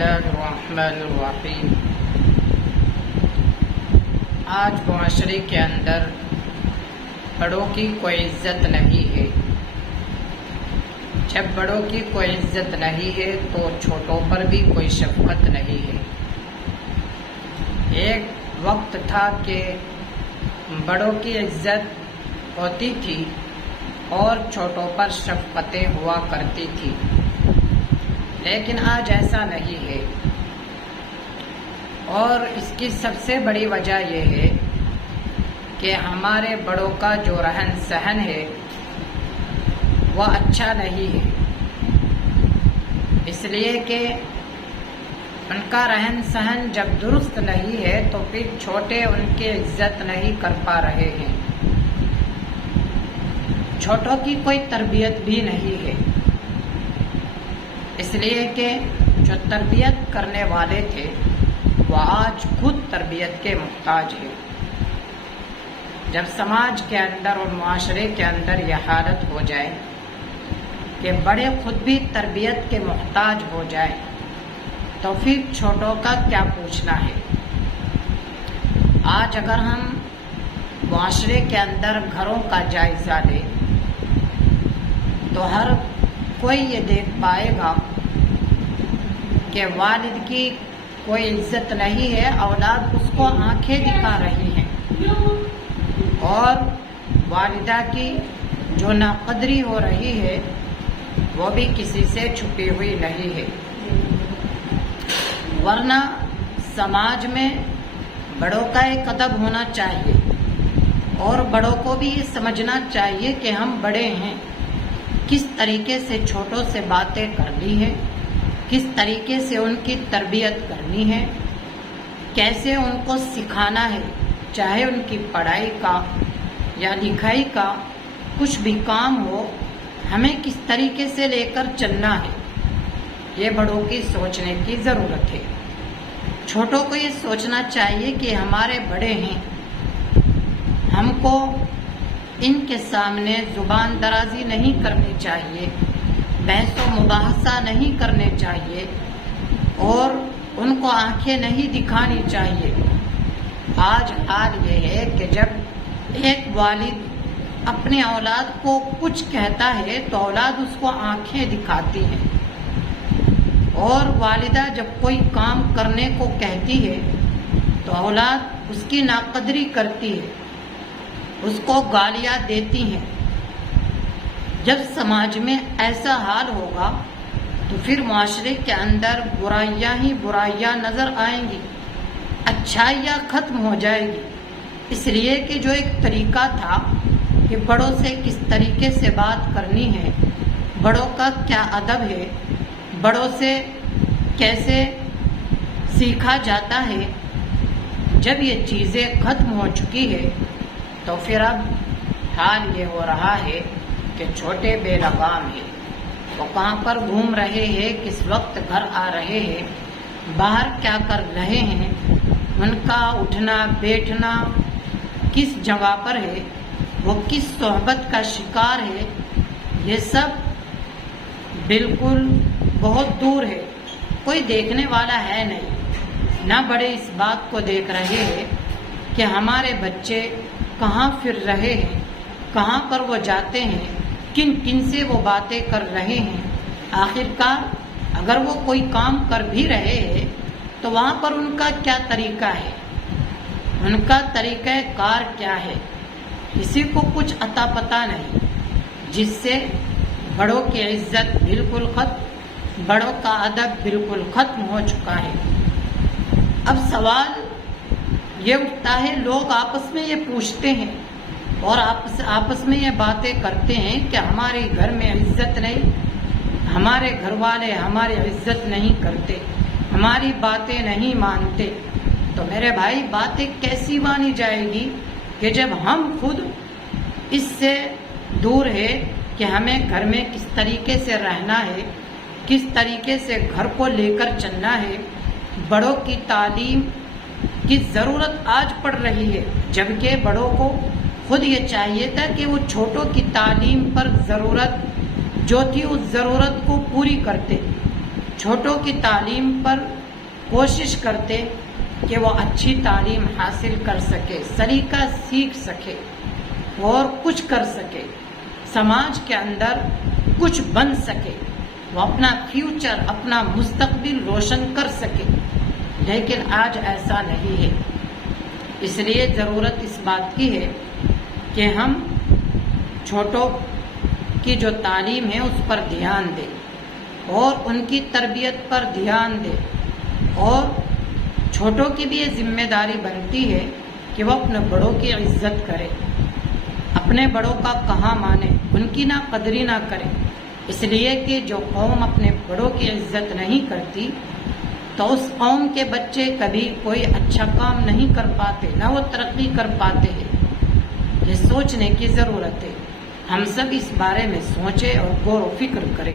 اللہ الرحمن الرحیم۔ آج معاشرے کے اندر بڑوں کی کوئی عزت نہیں ہے۔ جب بڑوں کی کوئی عزت نہیں ہے تو چھوٹوں پر بھی کوئی شفقت نہیں ہے۔ ایک وقت تھا کہ بڑوں کی عزت ہوتی تھی اور چھوٹوں پر شفقتیں ہوا کرتی تھی، لیکن آج ایسا نہیں ہے۔ اور اس کی سب سے بڑی وجہ یہ ہے کہ ہمارے بڑوں کا جو رہن سہن ہے وہ اچھا نہیں ہے، اس لیے کہ ان کا رہن سہن جب درست نہیں ہے تو پھر چھوٹے ان کی عزت نہیں کر پا رہے ہیں۔ چھوٹوں کی کوئی تربیت بھی نہیں ہے، اس لیے کہ جو تربیت کرنے والے تھے وہ آج خود تربیت کے محتاج ہیں۔ جب سماج کے اندر اور معاشرے کے اندر یہ حالت ہو جائے کہ بڑے خود بھی تربیت کے محتاج ہو جائے تو پھر چھوٹوں کا کیا پوچھنا ہے۔ آج اگر ہم معاشرے کے اندر گھروں کا جائزہ لیں تو ہر کوئی یہ دیکھ پائے گا کہ والد کی کوئی عزت نہیں ہے، اولاد اس کو آنکھیں دکھا رہی ہیں، اور والدہ کی جو ناقدری ہو رہی ہے وہ بھی کسی سے چھپی ہوئی نہیں ہے۔ ورنہ سماج میں بڑوں کا ایک ادب ہونا چاہیے اور بڑوں کو بھی یہ سمجھنا چاہیے کہ ہم بڑے ہیں، کس طریقے سے چھوٹوں سے باتیں کرنی ہے، کس طریقے سے ان کی تربیت کرنی ہے، کیسے ان کو سکھانا ہے، چاہے ان کی پڑھائی کا یا لکھائی کا کچھ بھی کام ہو، ہمیں کس طریقے سے لے کر چلنا ہے، یہ بڑوں کی سوچنے کی ضرورت ہے۔ چھوٹوں کو یہ سوچنا چاہیے کہ ہمارے بڑے ہیں، ہم کو ان کے سامنے زبان درازی نہیں کرنی چاہیے، بحث و مباحثہ نہیں کرنے چاہیے اور ان کو آنکھیں نہیں دکھانی چاہیے۔ آج حال یہ ہے کہ جب ایک والد اپنے اولاد کو کچھ کہتا ہے تو اولاد اس کو آنکھیں دکھاتی ہے، اور والدہ جب کوئی کام کرنے کو کہتی ہے تو اولاد اس کی ناقدری کرتی ہے، اس کو گالیاں دیتی ہیں۔ جب سماج میں ایسا حال ہوگا تو پھر معاشرے کے اندر برائیاں ہی برائیاں نظر آئیں گی، اچھائیاں ختم ہو جائے گی۔ اس لیے کہ جو ایک طریقہ تھا کہ بڑوں سے کس طریقے سے بات کرنی ہے، بڑوں کا کیا ادب ہے، بڑوں سے کیسے سیکھا جاتا ہے، جب یہ چیزیں ختم ہو چکی ہے تو پھر اب حال یہ ہو رہا ہے کہ چھوٹے بے لگام ہیں، وہ کہاں پر گھوم رہے ہیں، کس وقت گھر آ رہے ہیں، باہر کیا کر رہے ہیں، ان کا اٹھنا بیٹھنا کس جگہ پر ہے، وہ کس صحبت کا شکار ہے، یہ سب بالکل بہت دور ہے، کوئی دیکھنے والا ہے نہیں۔ نہ بڑے اس بات کو دیکھ رہے ہیں کہ ہمارے بچے کہاں پھر رہے ہیں، کہاں پر وہ جاتے ہیں، کن کن سے وہ باتیں کر رہے ہیں۔ آخرکار اگر وہ کوئی کام کر بھی رہے ہیں تو وہاں پر ان کا کیا طریقہ ہے، ان کا طریقہ کار کیا ہے، کسی کو کچھ عطا پتہ نہیں، جس سے بڑوں کی عزت بالکل ختم، بڑوں کا ادب بالکل ختم ہو چکا ہے۔ اب سوال یہ اٹھتا ہے، لوگ آپس میں یہ پوچھتے ہیں اور آپس میں یہ باتیں کرتے ہیں کہ ہمارے گھر میں عزت نہیں، ہمارے گھر والے ہماری عزت نہیں کرتے، ہماری باتیں نہیں مانتے۔ تو میرے بھائی باتیں کیسی مانی جائے گی کہ جب ہم خود اس سے دور ہے کہ ہمیں گھر میں کس طریقے سے رہنا ہے، کس طریقے سے گھر کو لے کر چلنا ہے۔ بڑوں کی تعلیم کی ضرورت آج پڑ رہی ہے، جبکہ بڑوں کو خود یہ چاہیے تھا کہ وہ چھوٹوں کی تعلیم پر ضرورت جو تھی اس ضرورت کو پوری کرتے، چھوٹوں کی تعلیم پر کوشش کرتے کہ وہ اچھی تعلیم حاصل کر سکے، سلیقہ سیکھ سکے اور کچھ کر سکے، سماج کے اندر کچھ بن سکے، وہ اپنا فیوچر، اپنا مستقبل روشن کر سکے، لیکن آج ایسا نہیں ہے۔ اس لیے ضرورت اس بات کی ہے کہ ہم چھوٹوں کی جو تعلیم ہے اس پر دھیان دیں اور ان کی تربیت پر دھیان دیں، اور چھوٹوں کی بھی یہ ذمہ داری بنتی ہے کہ وہ اپنے بڑوں کی عزت کرے، اپنے بڑوں کا کہا مانے، ان کی نہ قدری نہ کرے، اس لیے کہ جو قوم اپنے بڑوں کی عزت نہیں کرتی تو اس قوم کے بچے کبھی کوئی اچھا کام نہیں کر پاتے، نہ وہ ترقی کر پاتے ہیں۔ یہ سوچنے کی ضرورت ہے، ہم سب اس بارے میں سوچیں اور غور و فکر کریں۔